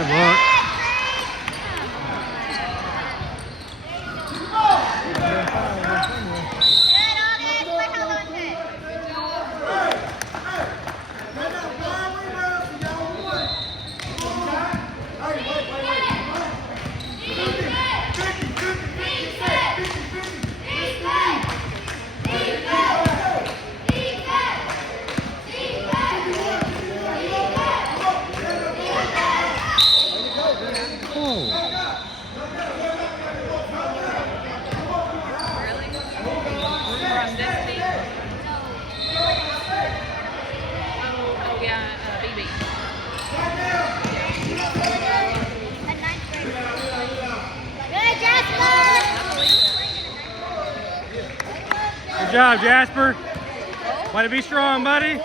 Good luck. Good job, Jasper. Way to be strong, buddy.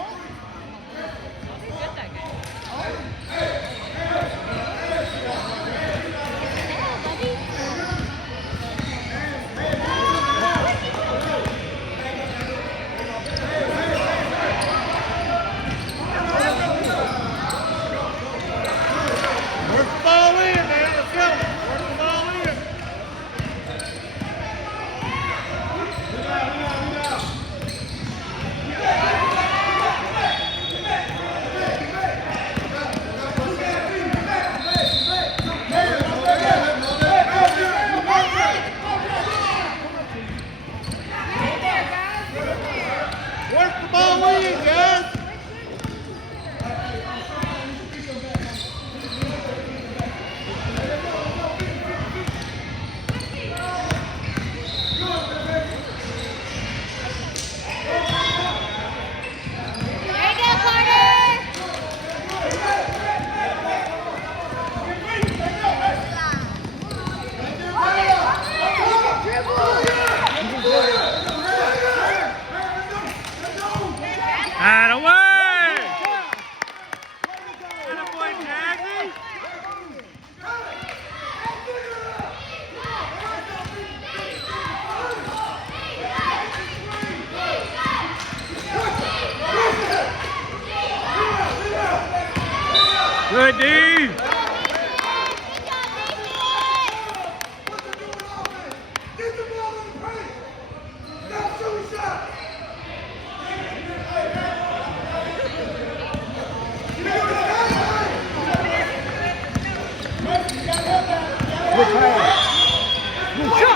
Good D.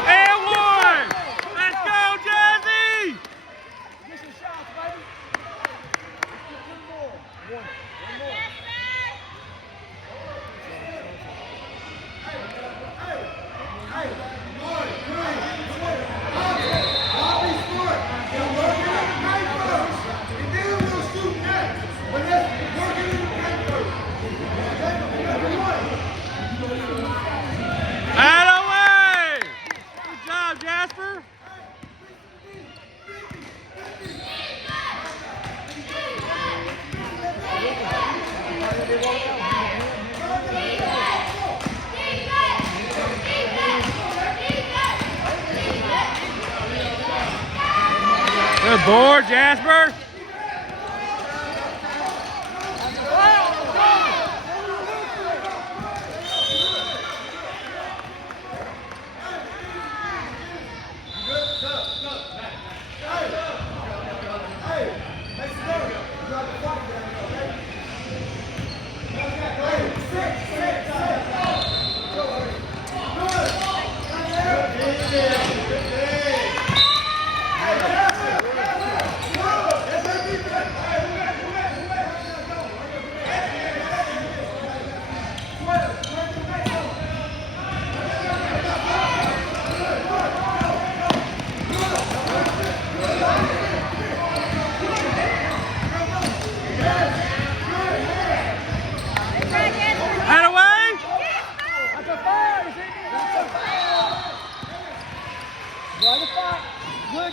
And one. Let's go, Jazzy. Good board, Jasper.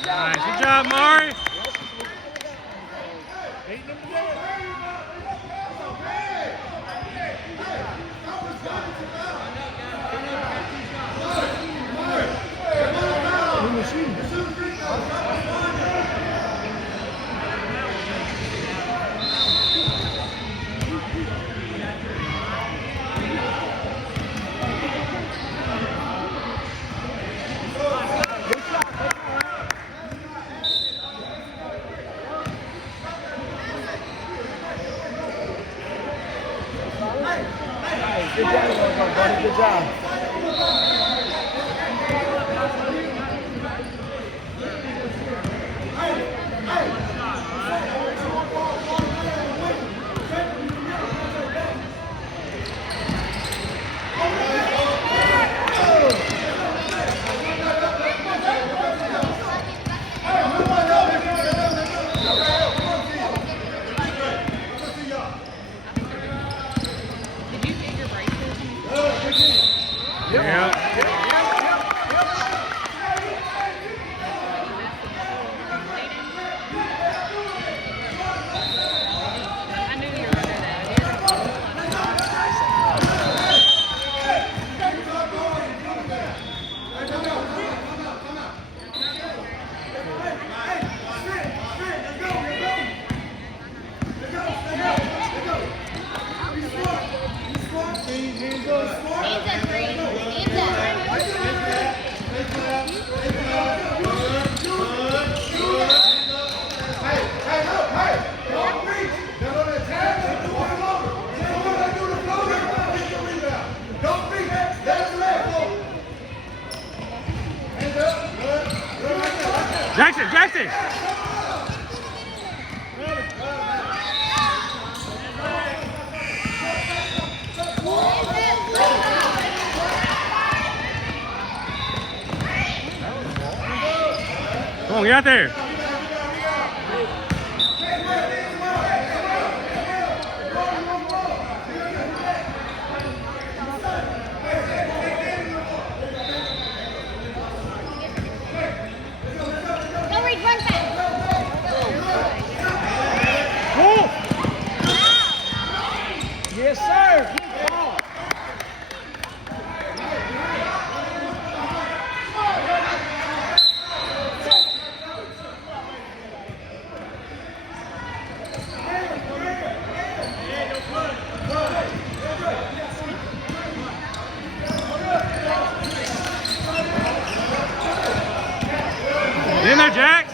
Nice, good job, Mari. Good job, buddy. Good job. Yeah. I knew you were going to do Jackson, Jackson. Come on, get out there. Go read, run fast. Cool. Yes, sir. Good ball. Get in there, Jax.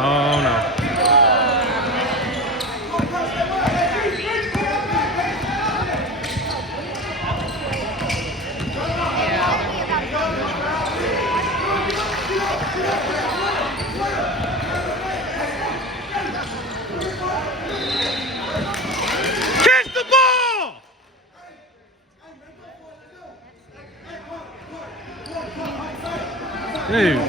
Oh no. Catch the ball! Dude.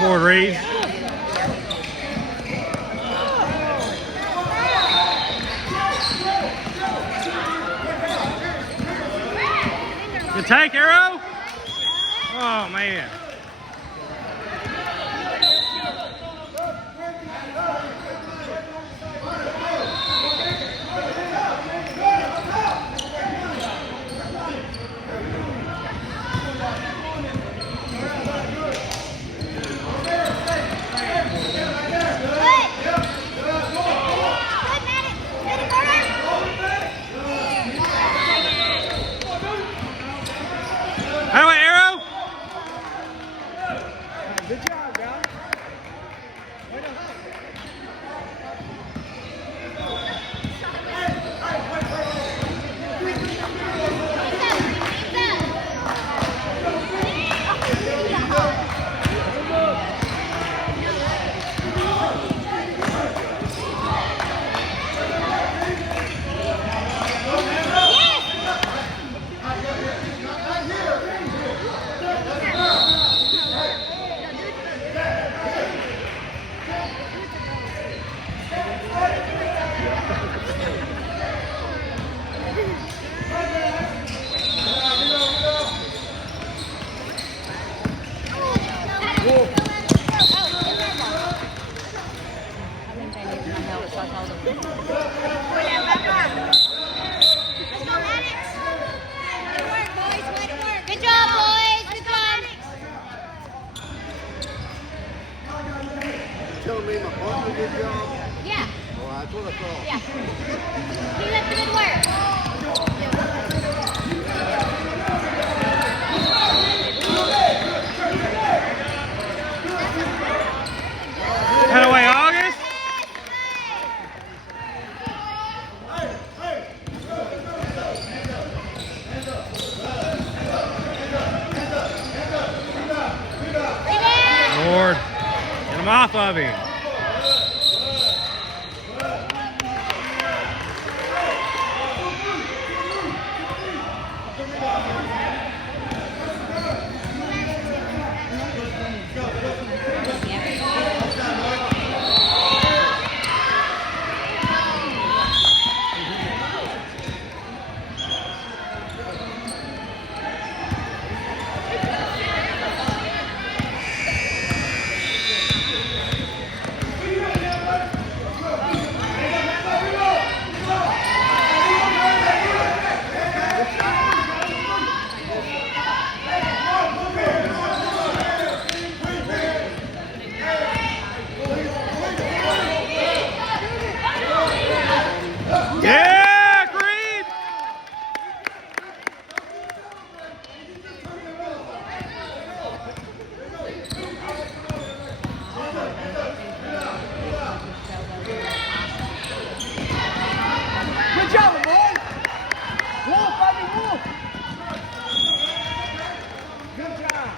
Board Reed. Good take, Arrow. Oh man. Good job, boys. Good job. Telling me my partner did good job? Yeah. Oh, that's what I thought. Yeah. Keep up the good work. Head away, August. Lord, get him off of him. Yeah, Green! Good job, boy. Wolf, baby, wolf. Good job.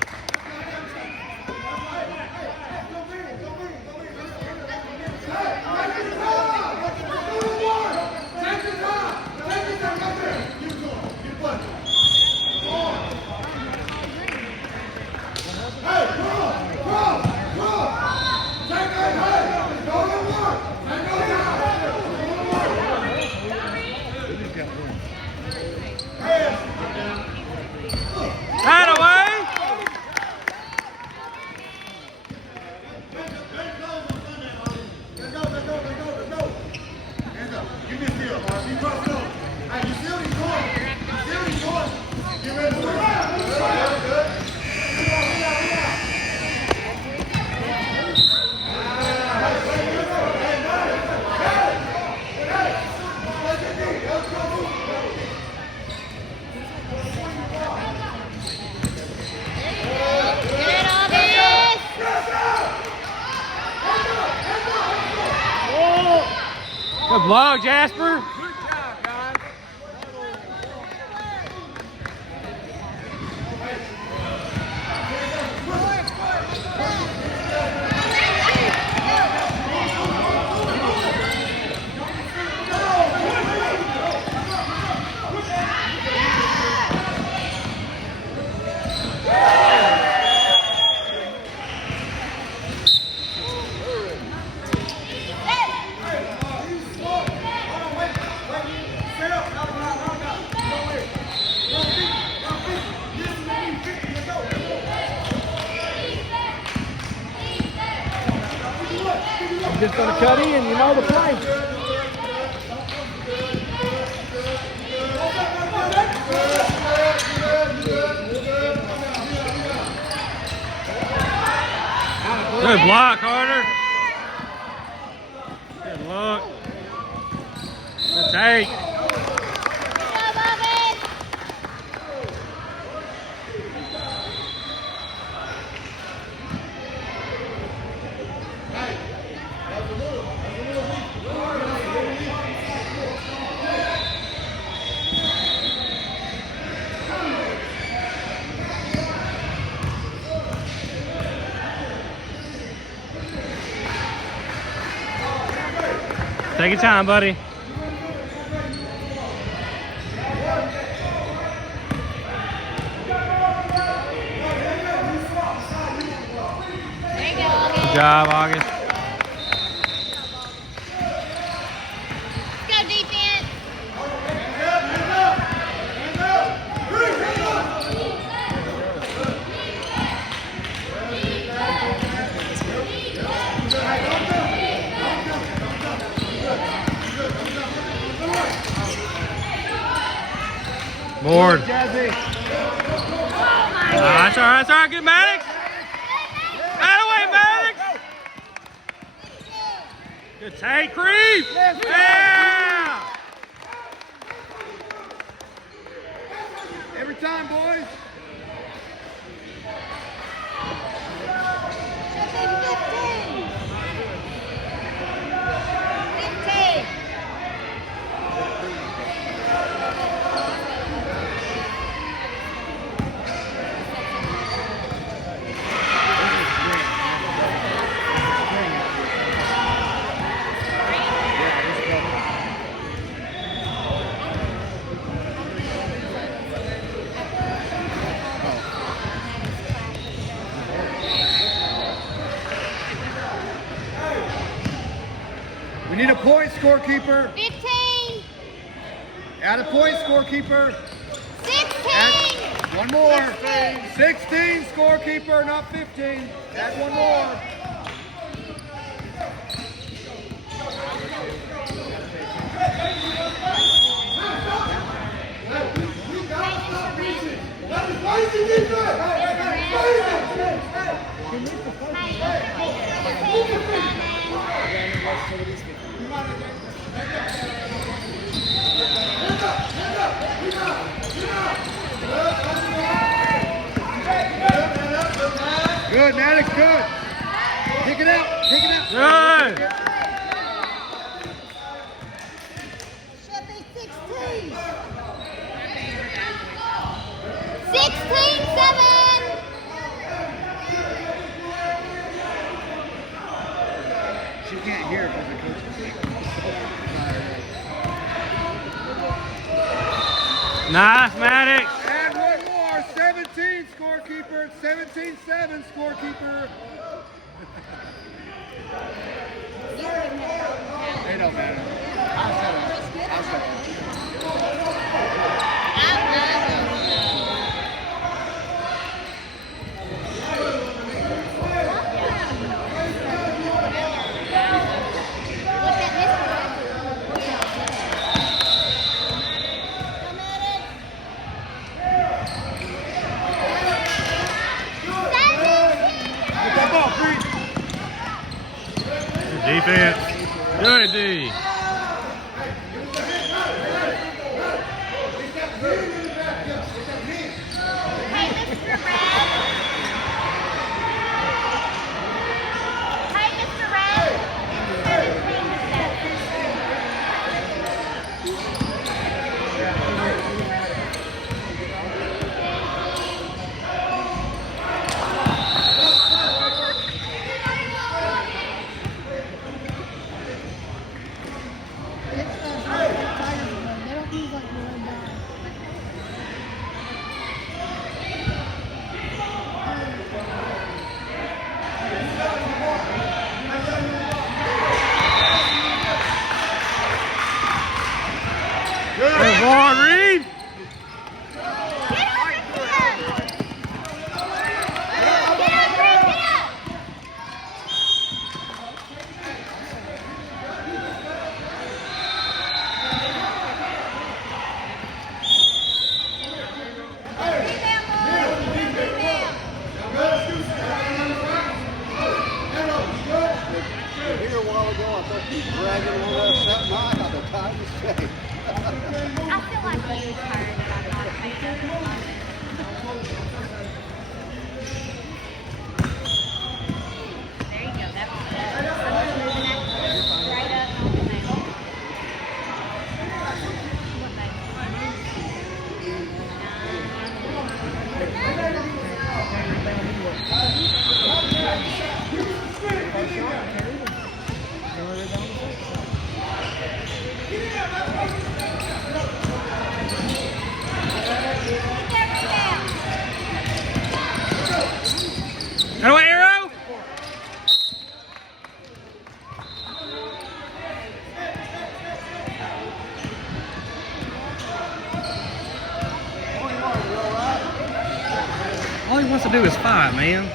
Head away! Give me a deal. She dropped it on. Hey, you see what he's doing? You see what he's doing? Get ready to win. Good. Good, August. Good block, Jasper. Good job, guys. I'm just going to cut in, you know the play. Good block, Carter. Good look. Good take. Good job, August. Take your time, buddy. There you go, August. Good job, August. Let's go, defense. Board. Jazzy. That's all right. That's all right. Good, Maddox. Out of the way, Maddox. Good take, Creep. Yeah. Every time, boys. We need a point, scorekeeper. 15. Add a point, scorekeeper. 16. One more. 16, scorekeeper, not 15. Add one more. Good, Maddox, good. Kick it out, kick it out. Good. Should be 16. 16-7. She can't hear because the coach is Nice, Maddox. And one more, 17, scorekeeper. 17-7, scorekeeper. It don't matter. I'll set it. I'll set it. Get that ball, free. Good defense. Good D. Hey, Mr. Red. Hey, Mr. Red. 17. Good boy, Reed. Here a while ago, I thought you were dragging one of us that night on the time to shake. I feel like being tired about not playing. There you go. That's right up. How do I arrow? All he wants to do is fight, man.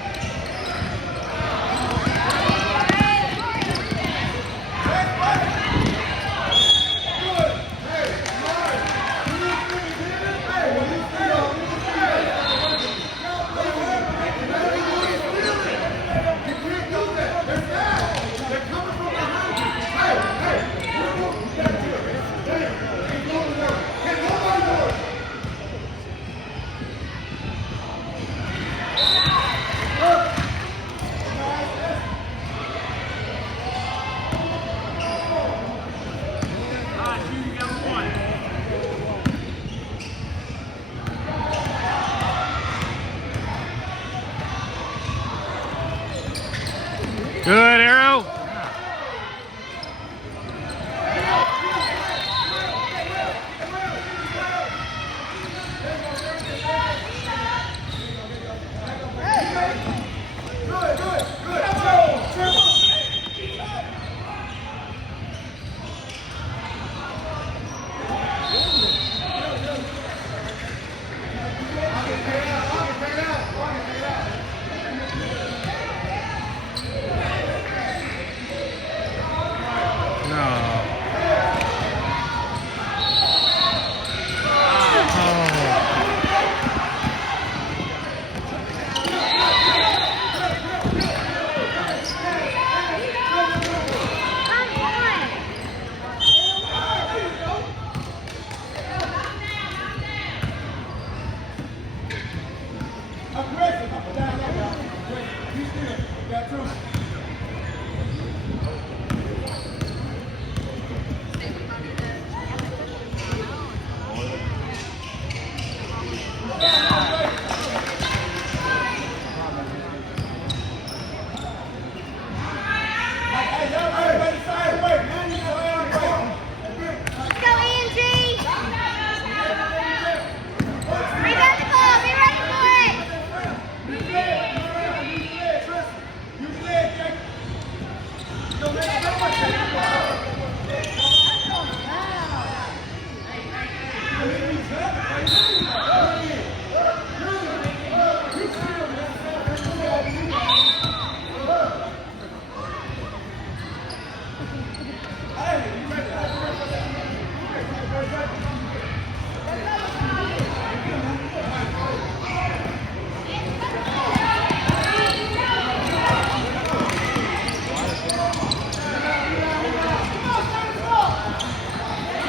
Good, Arrow.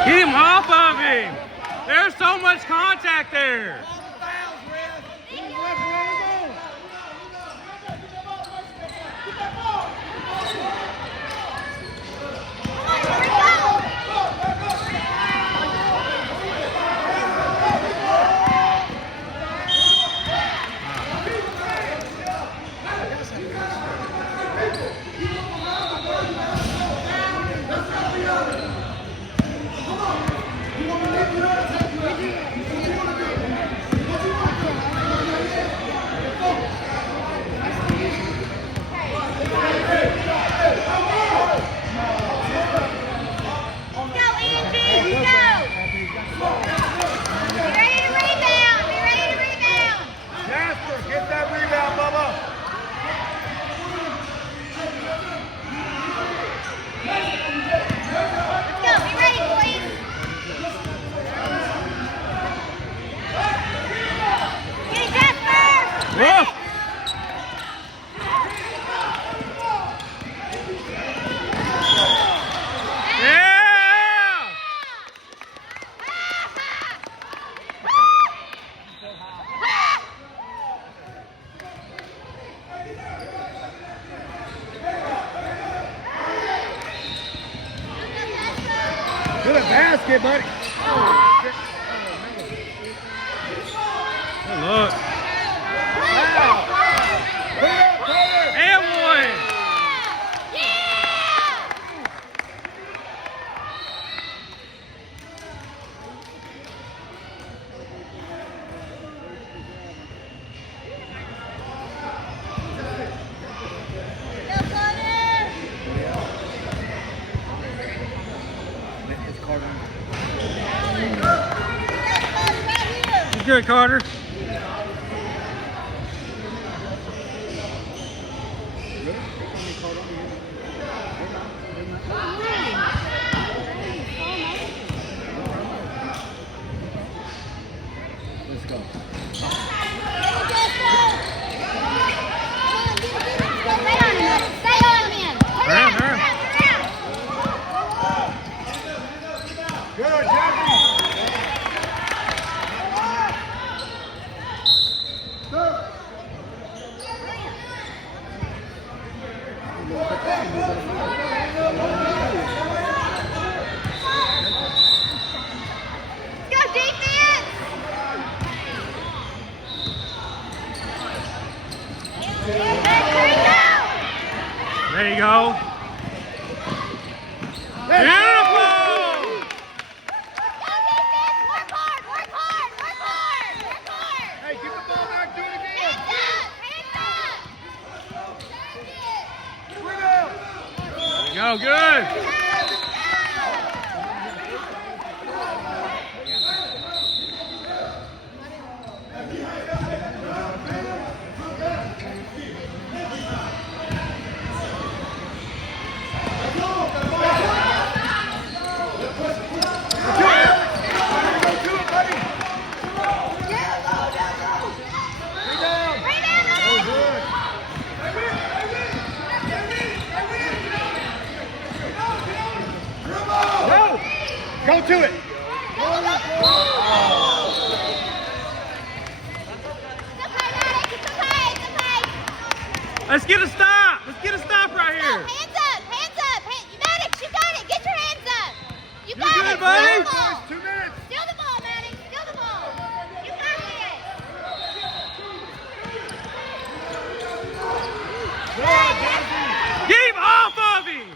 Get him off of him. There's so much contact there. Good basket, buddy. Good look. Wow. And one. Good, Carter. Let's go. Good, Jackie. There you go. Beautiful! Work hard, work hard, work hard, work hard. Hey, give the ball back, do it again. Hands up, Bring out. There you go, good. Go to it. Let's get a stop. Let's get a stop right here. Hands up, hands up. Maddox, you got it. Get your hands up. You got good, it. buddy. Steal the ball. 2 minutes. Steal the ball, Maddox. Steal the ball. You got it. Keep off of him.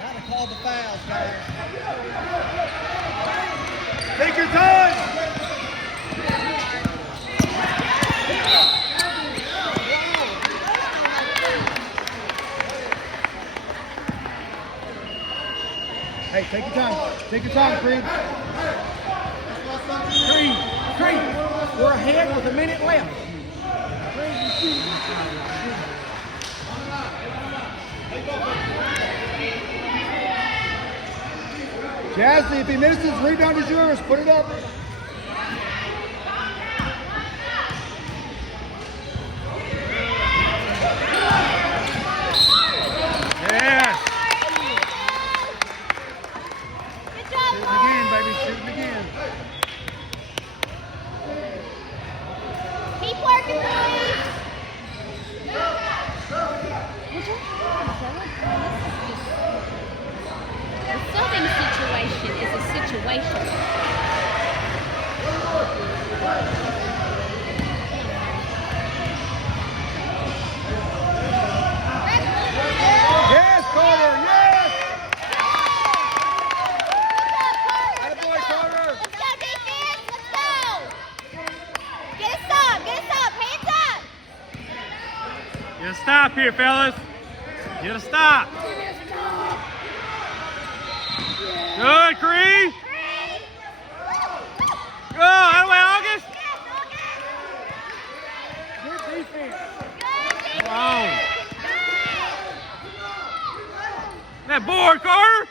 Gotta call the fouls, guys. Take your time. Hey, take your time. Take your time, Creed. Creed, we're ahead with a minute left. Jazzy, if he misses, rebound is yours. Put it up. Yes. Good job, Shoot boys. again, baby. Shoot again. Keep working, boys. The subbing situation is a situation. Yes, Carter. Yes. Good Attaboy, job, Carter. Carter. Let's go, defense. Let's go. Get a stop. Get a stop. Hands up. Get a stop here, fellas. Get a stop. Good, Creed. Go, that way, August. Good defense. Come on. That board, Carter.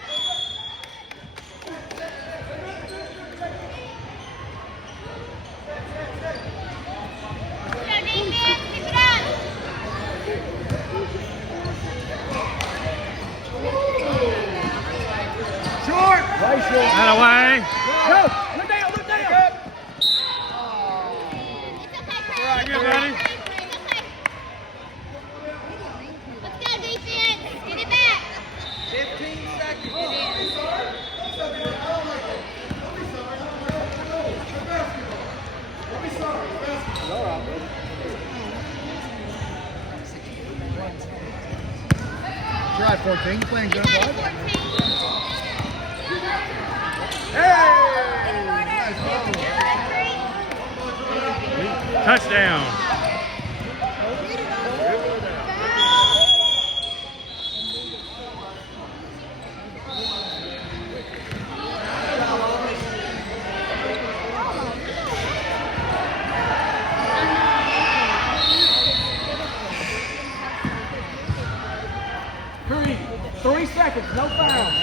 Go, defense. Keep it up. Short. Play short. That away. Go. Look down, look down. It's okay, Chris. Right, good, buddy. It's okay. Let's go, defense. Get it back. 15 seconds. Try 14. You're playing You good, got it, bud. 14. Hey. Good, Creed. Touchdown. Creed, 3 seconds, no foul.